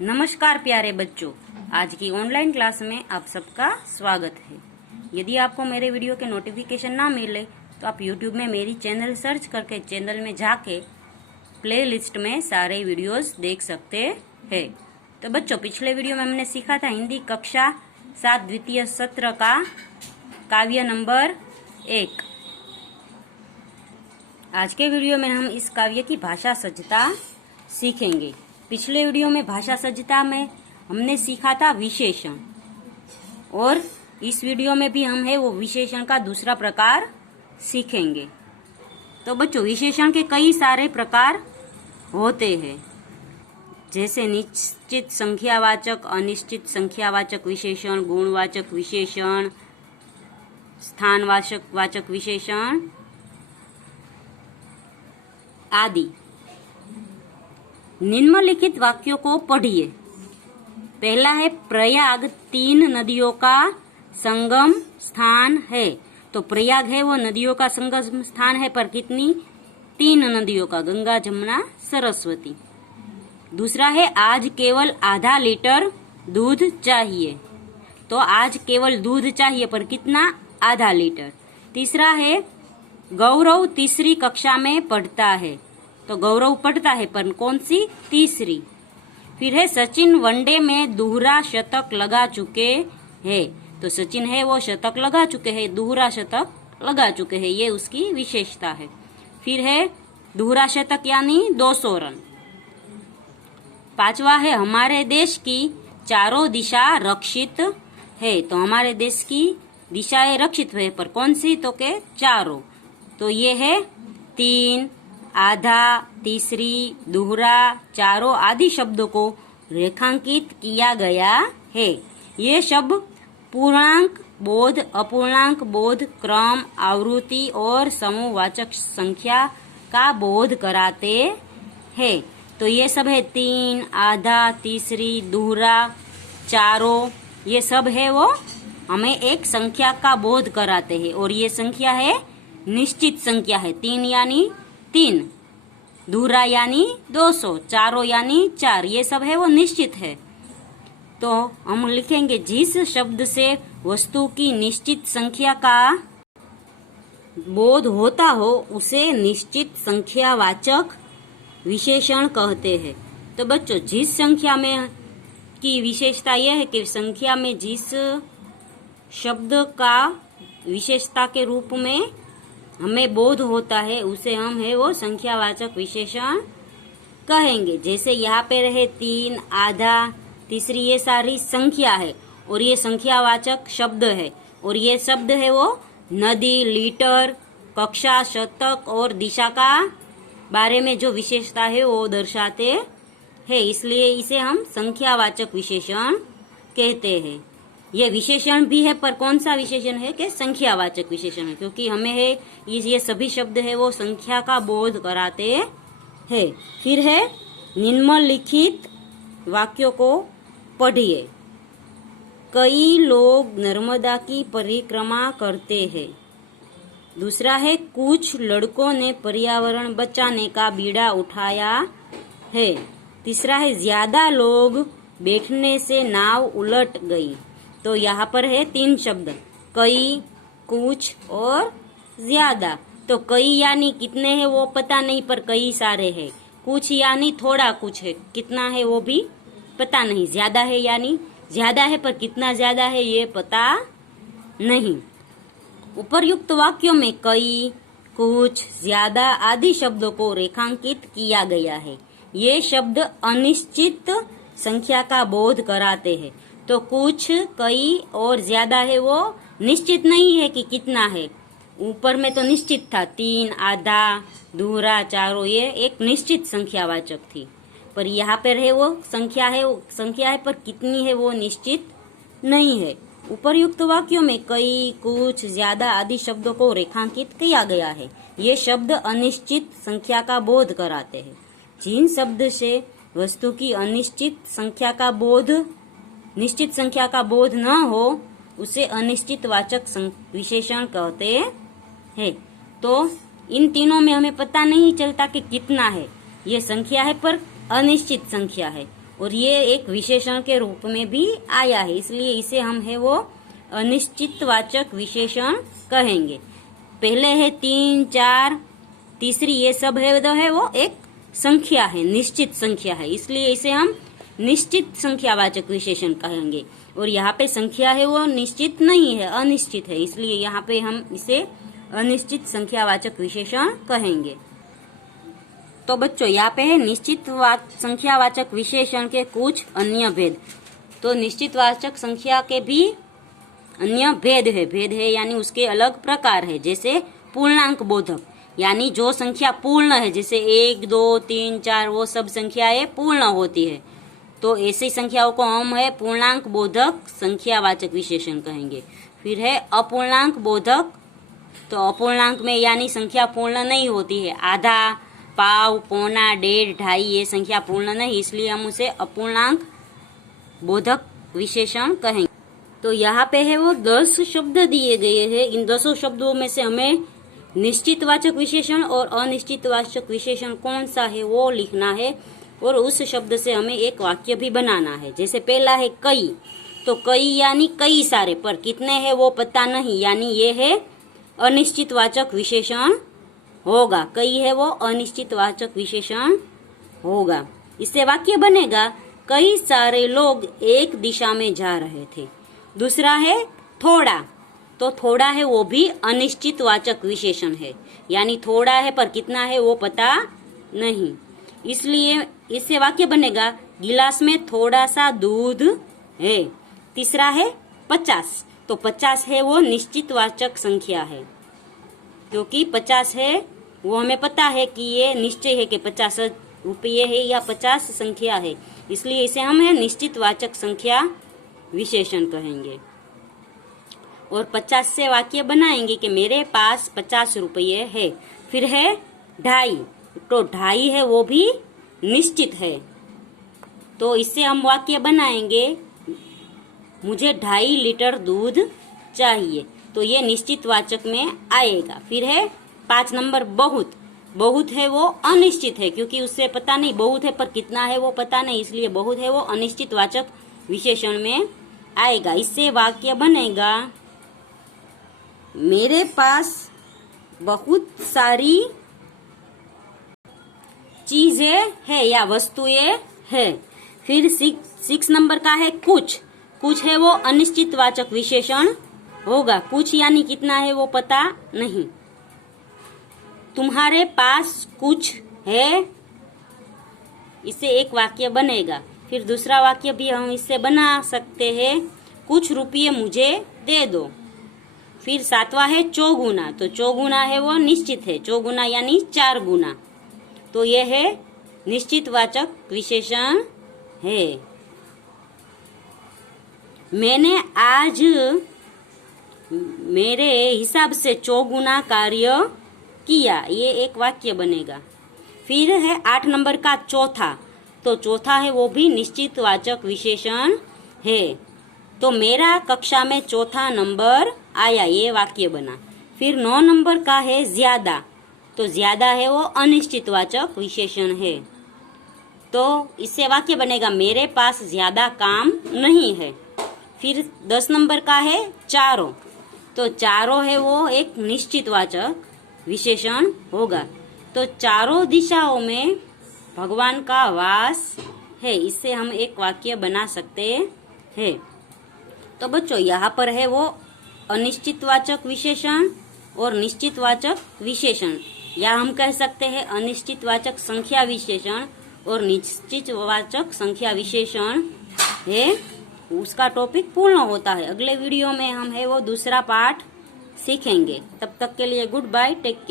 नमस्कार प्यारे बच्चों, आज की ऑनलाइन क्लास में आप सबका स्वागत है। यदि आपको मेरे वीडियो के नोटिफिकेशन ना मिले तो आप YouTube में मेरी चैनल सर्च करके चैनल में जाके प्ले लिस्ट में सारे वीडियोस देख सकते हैं। तो बच्चों, पिछले वीडियो में हमने सीखा था हिंदी कक्षा 7 द्वितीय सत्र का काव्य नंबर 1। आज के वीडियो में हम इस काव्य की भाषा सज्जता सीखेंगे। पिछले वीडियो में भाषा सज्जता में हमने सीखा था विशेषण, और इस वीडियो में भी हम वो विशेषण का दूसरा प्रकार सीखेंगे। तो बच्चों, विशेषण के कई सारे प्रकार होते हैं, जैसे निश्चित संख्यावाचक, अनिश्चित संख्यावाचक विशेषण, गुणवाचक विशेषण, स्थानवाचक विशेषण आदि। निम्नलिखित वाक्यों को पढ़िए। पहला है, प्रयाग 3 नदियों का संगम स्थान है। तो प्रयाग है वो नदियों का संगम स्थान है, पर कितनी? 3 नदियों का, गंगा, जमुना, सरस्वती। दूसरा है, आज केवल आधा लीटर दूध चाहिए। तो आज केवल दूध चाहिए, पर कितना? आधा लीटर। तीसरा है, गौरव तीसरी कक्षा में पढ़ता है। तो गौरव पढ़ता है, पर कौन सी? तीसरी। फिर है, सचिन वनडे में दोहरा शतक लगा चुके हैं। तो सचिन है वो शतक लगा चुके हैं, दोहरा शतक लगा चुके हैं, ये उसकी विशेषता है। फिर है, दोहरा शतक यानी 200 रन। पांचवा है, हमारे देश की चारों दिशा रक्षित है। तो हमारे देश की दिशाएं रक्षित है, पर कौन सी? तो के चारों। तो ये है 3, आधा, तीसरी, दोहरा, चारों आदि शब्दों को रेखांकित किया गया है। ये शब्द पूर्णांक बोध, अपूर्णांक बोध, क्रम, आवृत्ति और समूहवाचक संख्या का बोध कराते हैं। तो ये सब है 3, आधा, तीसरी, दोहरा, चारों, ये सब है वो हमें एक संख्या का बोध कराते हैं। और ये संख्या है निश्चित संख्या है। 3 यानी 3, दोहरा यानी 200, चारों यानी 4, ये सब है वो निश्चित है। तो हम लिखेंगे, जिस शब्द से वस्तु की निश्चित संख्या का बोध होता हो उसे निश्चित संख्यावाचक विशेषण कहते हैं। तो बच्चों, जिस संख्या में की विशेषता यह है कि संख्या में जिस शब्द का विशेषता के रूप में हमें बोध होता है उसे हम है वो संख्यावाचक विशेषण कहेंगे। जैसे यहाँ पे रहे 3, आधा, तीसरी, ये सारी संख्या है और ये संख्यावाचक शब्द है। और ये शब्द है वो नदी, लीटर, कक्षा, शतक और दिशा का बारे में जो विशेषता है वो दर्शाते हैं, इसलिए इसे हम संख्यावाचक विशेषण कहते हैं। ये विशेषण भी है, पर कौन सा विशेषण है? कि संख्यावाचक विशेषण है, क्योंकि हमें है ये सभी शब्द है वो संख्या का बोध कराते हैं। फिर है, निम्नलिखित वाक्यों को पढ़िए। कई लोग नर्मदा की परिक्रमा करते हैं। दूसरा है, कुछ लड़कों ने पर्यावरण बचाने का बीड़ा उठाया है। तीसरा है, ज्यादा लोग बैठने से नाव उलट गई। तो यहाँ पर है 3 शब्द, कई, कुछ और ज्यादा। तो कई यानी कितने हैं वो पता नहीं, पर कई सारे हैं। कुछ यानी थोड़ा कुछ है, कितना है वो भी पता नहीं। ज्यादा है यानी ज्यादा है, पर कितना ज्यादा है ये पता नहीं। उपर्युक्त वाक्यों में कई, कुछ, ज्यादा आदि शब्दों को रेखांकित किया गया है। ये शब्द अनिश्चित संख्या का बोध कराते हैं। तो कुछ, कई और ज्यादा है वो निश्चित नहीं है कि कितना है। ऊपर में तो निश्चित था, 3, आधा, दोहरा, चारों, ये एक निश्चित संख्यावाचक थी। पर यहाँ पर है वो संख्या है, पर कितनी है वो निश्चित नहीं है। उपर्युक्त वाक्यों में कई, कुछ, ज्यादा आदि शब्दों को रेखांकित किया गया है। ये शब्द अनिश्चित संख्या का बोध कराते हैं। जिन शब्द से वस्तु की अनिश्चित संख्या का बोध, निश्चित संख्या का बोध न हो उसे अनिश्चित वाचक विशेषण कहते हैं। तो इन तीनों में हमें पता नहीं चलता कि कितना है, ये संख्या है पर अनिश्चित संख्या है। और ये एक विशेषण के रूप में भी आया है, इसलिए इसे हम है वो अनिश्चितवाचक विशेषण कहेंगे। पहले है 3, 4, तीसरी ये सब है वो एक संख्या है, निश्चित संख्या है, इसलिए इसे हम निश्चित संख्यावाचक विशेषण कहेंगे। और यहाँ पे संख्या है वो निश्चित नहीं है, अनिश्चित है, इसलिए यहाँ पे हम इसे अनिश्चित संख्यावाचक विशेषण कहेंगे। तो बच्चों यहाँ पे है निश्चित संख्यावाचक विशेषण के कुछ अन्य भेद। तो निश्चितवाचक संख्या के भी अन्य भेद है यानी उसके अलग प्रकार है। जैसे पूर्णांक बोधक, यानी जो संख्या पूर्ण है, जैसे 1, 2, 3, 4 वो सब संख्याएं पूर्ण होती है, तो ऐसी संख्याओं को हम है पूर्णांक बोधक संख्यावाचक विशेषण कहेंगे। फिर है अपूर्णांक बोधक, तो अपूर्णांक में यानी संख्या पूर्ण नहीं होती है, आधा, पाव, पौना, डेढ़, ढाई ये संख्या पूर्ण नहीं, इसलिए हम उसे अपूर्णांक बोधक विशेषण कहेंगे। तो यहाँ पे है वो 10 शब्द दिए गए हैं। इन 10 शब्दों में से हमें निश्चितवाचक विशेषण और अनिश्चितवाचक विशेषण कौन सा है वो लिखना है, और उस शब्द से हमें एक वाक्य भी बनाना है। जैसे पहला है कई, तो कई यानी कई सारे, पर कितने हैं वो पता नहीं, यानी ये है अनिश्चितवाचक विशेषण होगा। कई है वो अनिश्चितवाचक विशेषण होगा। इससे वाक्य बनेगा कई सारे लोग एक दिशा में जा रहे थे। दूसरा है थोड़ा, तो थोड़ा है वो भी अनिश्चितवाचक विशेषण है, यानी थोड़ा है पर कितना है वो पता नहीं, इसलिए इससे वाक्य बनेगा गिलास में थोड़ा सा दूध है। तीसरा है 50, तो 50 है वो निश्चितवाचक संख्या है, क्योंकि 50 है वो हमें पता है कि ये निश्चय है कि 50 रुपये है या 50 संख्या है, इसलिए इसे हम है निश्चितवाचक संख्या विशेषण कहेंगे। और 50 से वाक्य बनाएंगे कि मेरे पास 50 रुपये है। फिर है ढाई, तो ढाई है वो भी निश्चित है, तो इससे हम वाक्य बनाएंगे मुझे 2.5 लीटर दूध चाहिए, तो ये निश्चितवाचक में आएगा। फिर है 5 नंबर बहुत, बहुत है वो अनिश्चित है, क्योंकि उससे पता नहीं, बहुत है पर कितना है वो पता नहीं, इसलिए बहुत है वो अनिश्चितवाचक विशेषण में आएगा। इससे वाक्य बनेगा मेरे पास बहुत सारी चीजें है या वस्तुएं है। फिर 6 नंबर का है कुछ, कुछ है वो अनिश्चितवाचक विशेषण होगा, कुछ यानी कितना है वो पता नहीं। तुम्हारे पास कुछ है, इससे एक वाक्य बनेगा। फिर दूसरा वाक्य भी हम इससे बना सकते हैं कुछ रुपये मुझे दे दो। फिर 7वां है चौगुना, तो चौगुना है वो निश्चित है, चौगुना यानी 4 गुना, तो यह है निश्चितवाचक विशेषण है। मैंने आज मेरे हिसाब से 4 गुना कार्य किया, ये एक वाक्य बनेगा। फिर है 8 नंबर का चौथा, तो चौथा है वो भी निश्चितवाचक विशेषण है, तो मेरा कक्षा में 4था नंबर आया, ये वाक्य बना। फिर 9 नंबर का है ज्यादा, तो ज्यादा है वो अनिश्चितवाचक विशेषण है, तो इससे वाक्य बनेगा मेरे पास ज्यादा काम नहीं है। फिर 10 नंबर का है चारों, तो चारों है वो एक निश्चितवाचक विशेषण होगा, तो चारों दिशाओं में भगवान का वास है, इससे हम एक वाक्य बना सकते हैं। तो बच्चों यहाँ पर है वो अनिश्चितवाचक विशेषण और निश्चितवाचक विशेषण, या हम कह सकते हैं अनिश्चितवाचक संख्या विशेषण और निश्चितवाचक संख्या विशेषण है, उसका टॉपिक पूर्ण होता है। अगले वीडियो में हम है वो दूसरा पार्ट सीखेंगे। तब तक के लिए गुड बाय, टेक केयर।